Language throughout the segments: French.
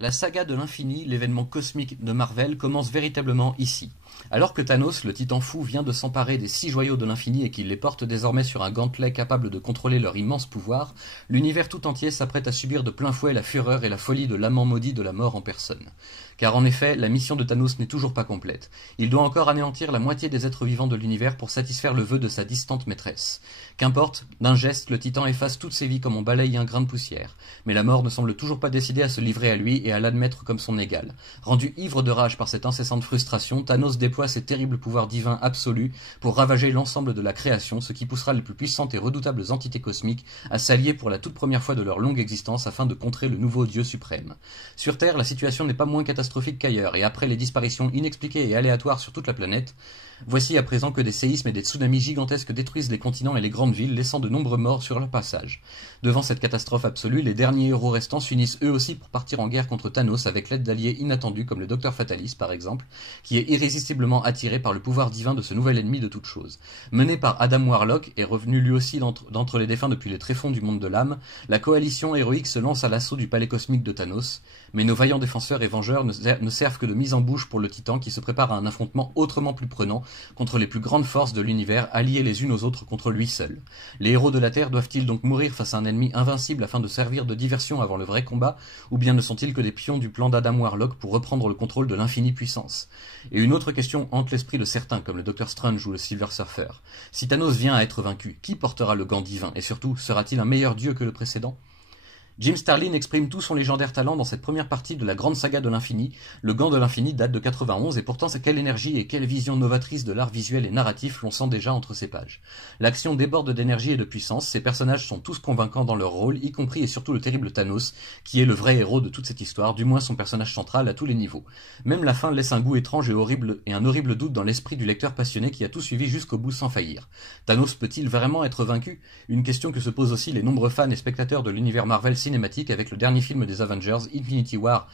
La saga de l'infini, l'événement cosmique de Marvel, commence véritablement ici. Alors que Thanos, le titan fou, vient de s'emparer des 6 joyaux de l'infini et qu'il les porte désormais sur un gantelet capable de contrôler leur immense pouvoir, l'univers tout entier s'apprête à subir de plein fouet la fureur et la folie de l'amant maudit de la mort en personne. Car en effet, la mission de Thanos n'est toujours pas complète. Il doit encore anéantir la moitié des êtres vivants de l'univers pour satisfaire le vœu de sa distante maîtresse. Qu'importe, d'un geste, le titan efface toutes ses vies comme on balaye un grain de poussière. Mais la mort ne semble toujours pas décidée à se livrer à lui et à l'admettre comme son égal. Rendu ivre de rage par cette incessante frustration, Thanos déploie ses terribles pouvoirs divins absolus pour ravager l'ensemble de la création, ce qui poussera les plus puissantes et redoutables entités cosmiques à s'allier pour la toute première fois de leur longue existence afin de contrer le nouveau Dieu suprême. Sur Terre, la situation n'est pas moins catastrophique qu'ailleurs, et après les disparitions inexpliquées et aléatoires sur toute la planète, voici à présent que des séismes et des tsunamis gigantesques détruisent les continents et les grandes villes, laissant de nombreux morts sur leur passage. Devant cette catastrophe absolue, les derniers héros restants s'unissent eux aussi pour partir en guerre contre Thanos avec l'aide d'alliés inattendus comme le Docteur Fatalis par exemple, qui est irrésistiblement attiré par le pouvoir divin de ce nouvel ennemi de toute chose. Mené par Adam Warlock, et revenu lui aussi d'entre les défunts depuis les tréfonds du monde de l'âme, la coalition héroïque se lance à l'assaut du palais cosmique de Thanos, mais nos vaillants défenseurs et vengeurs ne servent que de mise en bouche pour le titan qui se prépare à un affrontement autrement plus prenant contre les plus grandes forces de l'univers alliées les unes aux autres contre lui seul. Les héros de la Terre doivent-ils donc mourir face à un ennemi invincible afin de servir de diversion avant le vrai combat, ou bien ne sont-ils que des pions du plan d'Adam Warlock pour reprendre le contrôle de l'infinie puissance? Et une autre question hante l'esprit de certains, comme le Docteur Strange ou le Silver Surfer. Si Thanos vient à être vaincu, qui portera le gant divin, et surtout, sera-t-il un meilleur dieu que le précédent? Jim Starlin exprime tout son légendaire talent dans cette première partie de la grande saga de l'infini. Le gant de l'infini date de 91 et pourtant quelle énergie et quelle vision novatrice de l'art visuel et narratif l'on sent déjà entre ses pages. L'action déborde d'énergie et de puissance, ses personnages sont tous convaincants dans leur rôle, y compris et surtout le terrible Thanos, qui est le vrai héros de toute cette histoire, du moins son personnage central à tous les niveaux. Même la fin laisse un goût étrange et un horrible doute dans l'esprit du lecteur passionné qui a tout suivi jusqu'au bout sans faillir. Thanos peut-il vraiment être vaincu? Une question que se posent aussi les nombreux fans et spectateurs de l'univers Marvel cinématique avec le dernier film des Avengers, Infinity War,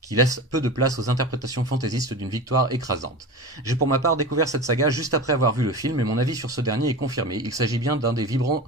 qui laisse peu de place aux interprétations fantaisistes d'une victoire écrasante. J'ai pour ma part découvert cette saga juste après avoir vu le film et mon avis sur ce dernier est confirmé. Il s'agit bien d'un des vibrants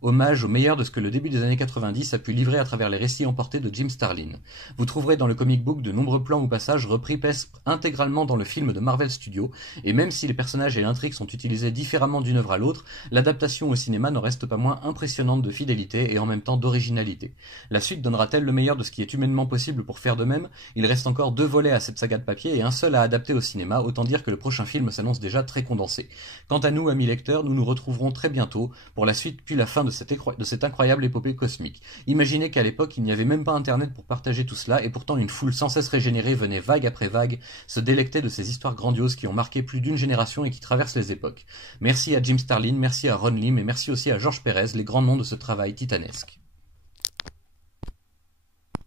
hommages au meilleur de ce que le début des années 90 a pu livrer à travers les récits emportés de Jim Starlin. Vous trouverez dans le comic book de nombreux plans ou passages repris presque intégralement dans le film de Marvel Studios, et même si les personnages et l'intrigue sont utilisés différemment d'une œuvre à l'autre, l'adaptation au cinéma ne reste pas moins impressionnante de fidélité et en même temps d'originalité. La suite donnera-t-elle le meilleur de ce qui est humainement possible pour faire de même? Il reste encore 2 volets à cette saga de papier et un seul à adapter au cinéma, autant dire que le prochain film s'annonce déjà très condensé. Quant à nous, amis lecteurs, nous nous retrouverons très bientôt pour la suite puis la fin de cette incroyable épopée cosmique. Imaginez qu'à l'époque, il n'y avait même pas internet pour partager tout cela et pourtant une foule sans cesse régénérée venait vague après vague se délecter de ces histoires grandioses qui ont marqué plus d'une génération et qui traversent les époques. Merci à Jim Starlin, merci à Ron Lim et merci aussi à George Pérez, les grands noms de ce travail titanesque.